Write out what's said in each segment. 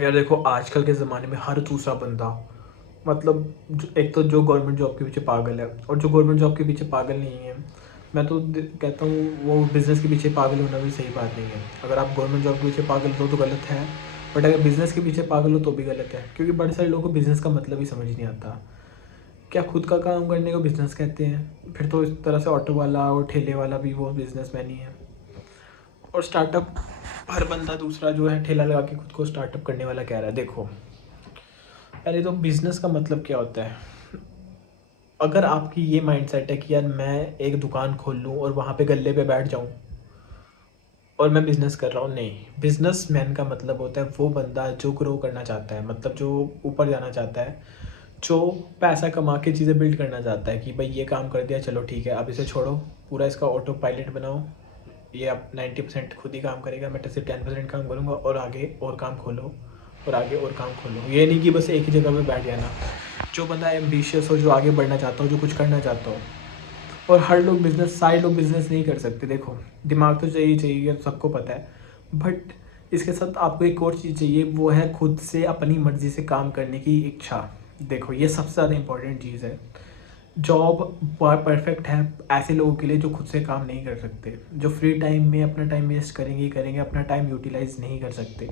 यार देखो, आजकल के ज़माने में हर दूसरा बंदा, मतलब एक तो जो गवर्नमेंट जॉब के पीछे पागल है, और जो गवर्नमेंट जॉब के पीछे पागल नहीं है, मैं तो कहता हूँ वो बिज़नेस के पीछे पागल होना भी सही बात नहीं है। अगर आप गवर्नमेंट जॉब के पीछे पागल हो तो गलत है, बट अगर बिज़नेस के पीछे पागल हो तो भी गलत है, क्योंकि बड़े सारे लोगों को बिज़नेस का मतलब ही समझ नहीं आता। क्या खुद का काम करने को बिज़नेस कहते हैं? फिर तो इस तरह से ऑटो वाला और ठेले वाला भी वो बिज़नेसमैन ही है। और स्टार्टअप, हर बंदा दूसरा जो है ठेला लगा के खुद को स्टार्टअप करने वाला कह रहा है। देखो, पहले तो बिज़नेस का मतलब क्या होता है? अगर आपकी ये माइंडसेट है कि यार मैं एक दुकान खोल लूँ और वहाँ पे गल्ले पे बैठ जाऊँ और मैं बिज़नेस कर रहा हूँ, नहीं। बिज़नेसमैन का मतलब होता है वो बंदा जो ग्रो करना चाहता है, मतलब जो ऊपर जाना चाहता है, जो पैसा कमा के चीज़ें बिल्ड करना चाहता है कि भाई ये काम कर दिया, चलो ठीक है, अब इसे छोड़ो, पूरा इसका ऑटो पायलट बनाओ, ये अब 90% खुद ही काम करेगा, मैं तो सिर्फ 10% काम करूँगा, और आगे और काम खोलो, और आगे और काम खोलो। ये नहीं कि बस एक ही जगह पे बैठ जाना। जो बंदा एम्बिशियस हो, जो आगे बढ़ना चाहता हो, जो कुछ करना चाहता हो। और हर लोग बिज़नेस, सारे लोग बिज़नेस नहीं कर सकते। देखो, दिमाग तो चाहिए चाहिए, सबको पता है, बट इसके साथ आपको एक और चीज़ चाहिए, वो है खुद से अपनी मर्ज़ी से काम करने की इच्छा। देखो, ये सबसे ज़्यादा इंपॉर्टेंट चीज़ है। जॉब परफेक्ट है ऐसे लोगों के लिए जो खुद से काम नहीं कर सकते, जो फ्री टाइम में अपना टाइम वेस्ट करेंगे ही करेंगे, अपना टाइम यूटिलाइज नहीं कर सकते।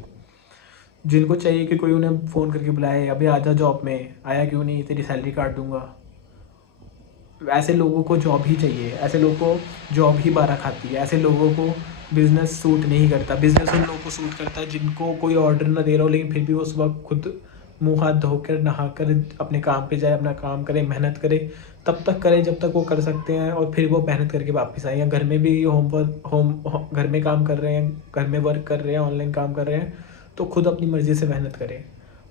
जिनको चाहिए कि कोई उन्हें फ़ोन करके बुलाए, अभी आजा जॉब में, आया क्यों नहीं, तेरी सैलरी काट दूंगा, ऐसे लोगों को जॉब ही चाहिए। ऐसे लोगों को जॉब ही बारह खाती है। ऐसे लोगों को बिज़नेस सूट नहीं करता। बिज़नेस उन लोगों को सूट करता है जिनको कोई ऑर्डर ना दे रहा हो, लेकिन फिर भी वो सुबह खुद मुंह हाथ धोकर नहा कर अपने काम पे जाए, अपना काम करे, मेहनत करे, तब तक करे जब तक वो कर सकते हैं, और फिर वो मेहनत करके वापस आए। या घर में भी घर में काम कर रहे हैं, घर में वर्क कर रहे हैं, ऑनलाइन काम कर रहे हैं, तो खुद अपनी मर्ज़ी से मेहनत करें।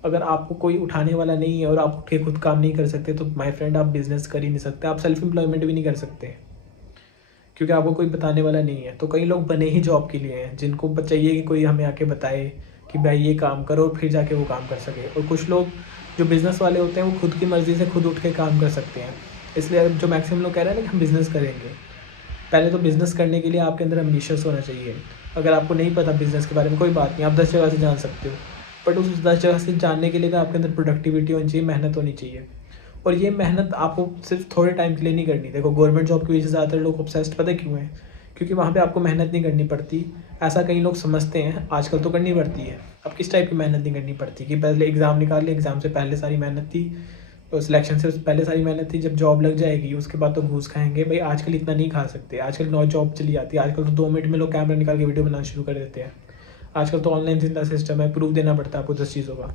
अगर आपको कोई उठाने वाला नहीं है और आप उठ के खुद काम नहीं कर सकते, तो माय फ्रेंड आप बिज़नेस कर ही नहीं सकते, आप सेल्फ एम्प्लॉयमेंट भी नहीं कर सकते, क्योंकि आपको कोई बताने वाला नहीं है। तो कई लोग बने ही जॉब के लिए हैं, जिनको चाहिए कि कोई हमें आके बताए कि भाई ये काम करो, और फिर जाके वो काम कर सके। और कुछ लोग जो बिज़नेस वाले होते हैं वो खुद की मर्ज़ी से खुद उठ के काम कर सकते हैं। इसलिए जो मैक्सिमम लोग कह रहे हैं ना कि हम बिज़नेस करेंगे, पहले तो बिज़नेस करने के लिए आपके अंदर एम्बिशियस होना चाहिए। अगर आपको नहीं पता बिज़नेस के बारे में, कोई बात नहीं, आप 10 जगह से जान सकते हो, बट उस 10 जगह से जानने के लिए भी आपके अंदर प्रोडक्टिविटी होनी चाहिए, मेहनत होनी चाहिए। और ये मेहनत आपको सिर्फ थोड़े टाइम के लिए नहीं करनी। देखो, गवर्नमेंट जॉब की वजह से ज़्यादातर लोग ऑब्सेस्ड पता है क्यों है? क्योंकि वहाँ पे आपको मेहनत नहीं करनी पड़ती, ऐसा कई लोग समझते हैं। आजकल तो करनी पड़ती है। अब किस टाइप की मेहनत नहीं करनी पड़ती कि पहले एग्ज़ाम निकाल ले, एग्ज़ाम से पहले सारी मेहनत थी, तो सिलेक्शन से पहले सारी मेहनत थी, जब जॉब लग जाएगी उसके बाद तो घूस खाएंगे। भाई आजकल इतना नहीं खा सकते, आजकल 9 जॉब चली जाती है। आजकल तो 2 मिनट में लोग कैमरा निकाल के वीडियो बनाना शुरू कर देते हैं। आजकल तो ऑनलाइन जिंदा सिस्टम है, प्रूफ देना पड़ता है आपको 10 चीज़ों का।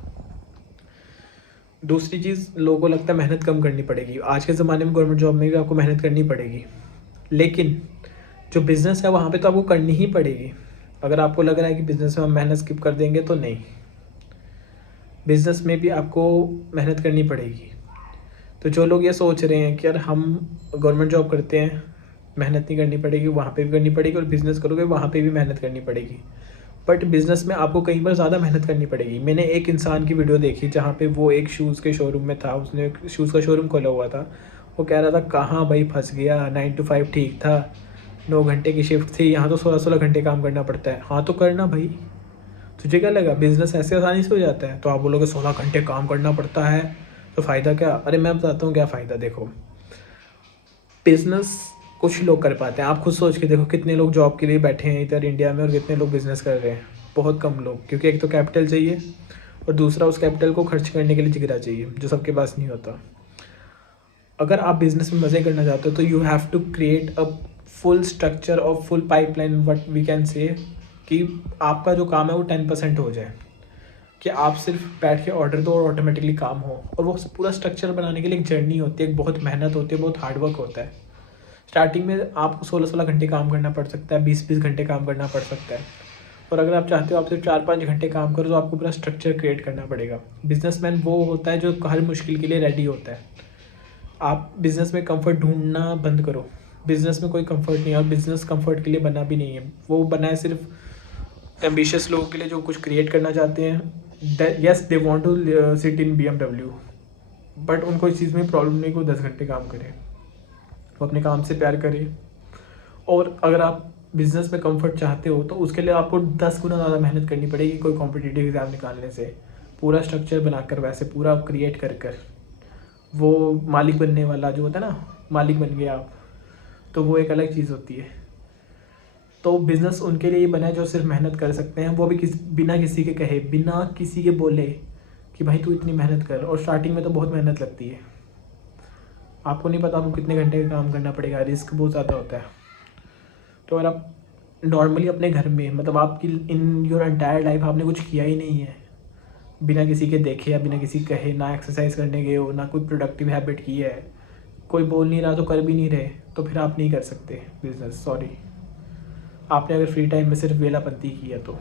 दूसरी चीज़, लोगों को लगता है मेहनत कम करनी पड़ेगी। आज के ज़माने में गवर्नमेंट जॉब में भी आपको मेहनत करनी पड़ेगी, लेकिन जो बिज़नेस है वहाँ पे तो आपको करनी ही पड़ेगी। अगर आपको लग रहा है कि बिज़नेस में हम मेहनत स्किप कर देंगे, तो नहीं, बिज़नेस में भी आपको मेहनत करनी पड़ेगी। तो जो लोग ये सोच रहे हैं कि यार हम गवर्नमेंट जॉब करते हैं, मेहनत नहीं करनी पड़ेगी, वहाँ पे भी करनी पड़ेगी, और बिज़नेस करोगे वहाँ पे भी मेहनत करनी पड़ेगी, बट बिज़नेस में आपको कई बार ज़्यादा मेहनत करनी पड़ेगी। मैंने एक इंसान की वीडियो देखी जहाँ पे वो एक शूज़ के शोरूम में था, उसने एक शूज़ का शोरूम खोला हुआ था। वो कह रहा था कहाँ भाई फंस गया, 9 to 5 ठीक था, 9 घंटे की शिफ्ट थी, यहाँ तो 16-16 घंटे काम करना पड़ता है। हाँ तो करना भाई, तुझे क्या लगा बिज़नेस ऐसे आसानी से हो जाता है? तो आप बोलोगे 16 घंटे काम करना पड़ता है तो फ़ायदा क्या? अरे मैं बताता हूँ क्या फ़ायदा। देखो, बिज़नेस कुछ लोग कर पाते हैं, आप खुद सोच के देखो कितने लोग जॉब के लिए बैठे हैं इधर इंडिया में, और कितने लोग बिज़नेस कर रहे हैं। बहुत कम लोग, क्योंकि एक तो कैपिटल चाहिए, और दूसरा उस कैपिटल को खर्च करने के लिए जिगरा चाहिए, जो सबके पास नहीं होता। अगर आप बिज़नेस में मज़े करना चाहते हो तो you have to create a full structure और full pipeline, what we can say, कि आपका जो काम है वो 10% हो जाए, कि आप सिर्फ बैठ के ऑर्डर दो और ऑटोमेटिकली काम हो। और वो पूरा स्ट्रक्चर बनाने के लिए एक जर्नी होती है, एक बहुत मेहनत होती है, बहुत हार्डवर्क होता है। स्टार्टिंग में आपको 16-16 घंटे काम करना पड़ सकता है, 20-20 घंटे काम करना पड़ सकता है। और अगर आप चाहते हो आप सिर्फ 4-5 घंटे काम करो, तो आपको पूरा स्ट्रक्चर क्रिएट करना पड़ेगा। बिजनेसमैन वो होता है जो हर मुश्किल के लिए रेडी होता है। आप बिज़नेस में कंफर्ट ढूंढना बंद करो। बिज़नेस में कोई कंफर्ट नहीं है, और बिज़नेस कंफर्ट के लिए बना भी नहीं है। वो बना है सिर्फ एम्बिशियस लोगों के लिए जो कुछ क्रिएट करना चाहते हैं। Yes, they want to sit in BMW, but उनको इस चीज़ में प्रॉब्लम नहीं कि वो 10 घंटे काम करें। वो अपने काम से प्यार करें। और अगर आप बिज़नेस में कंफर्ट चाहते हो तो उसके लिए आपको 10 गुना ज़्यादा मेहनत करनी पड़ेगी कोई कॉम्पिटिटिव एग्ज़ाम निकालने से। पूरा स्ट्रक्चर बनाकर वैसे पूरा क्रिएट कर कर वो मालिक बनने वाला जो होता है ना, मालिक बन गए आप, तो वो एक अलग चीज़ होती है। तो बिज़नेस उनके लिए ही बना है जो सिर्फ मेहनत कर सकते हैं, वो भी बिना किसी के कहे, बिना किसी के बोले कि भाई तू इतनी मेहनत कर। और स्टार्टिंग में तो बहुत मेहनत लगती है, आपको नहीं पता आपको कितने घंटे का काम करना पड़ेगा, रिस्क बहुत ज़्यादा होता है। तो अगर आप नॉर्मली अपने घर में, मतलब आपकी इन योर एंटायर लाइफ आपने कुछ किया ही नहीं है, बिना किसी के देखे या बिना किसी कहे, ना एक्सरसाइज करने गए हो, ना कोई प्रोडक्टिव हैबिट की है, कोई बोल नहीं रहा तो कर भी नहीं रहे, तो फिर आप नहीं कर सकते बिजनेस। सॉरी, आपने अगर फ्री टाइम में सिर्फ वेलापंती की है तो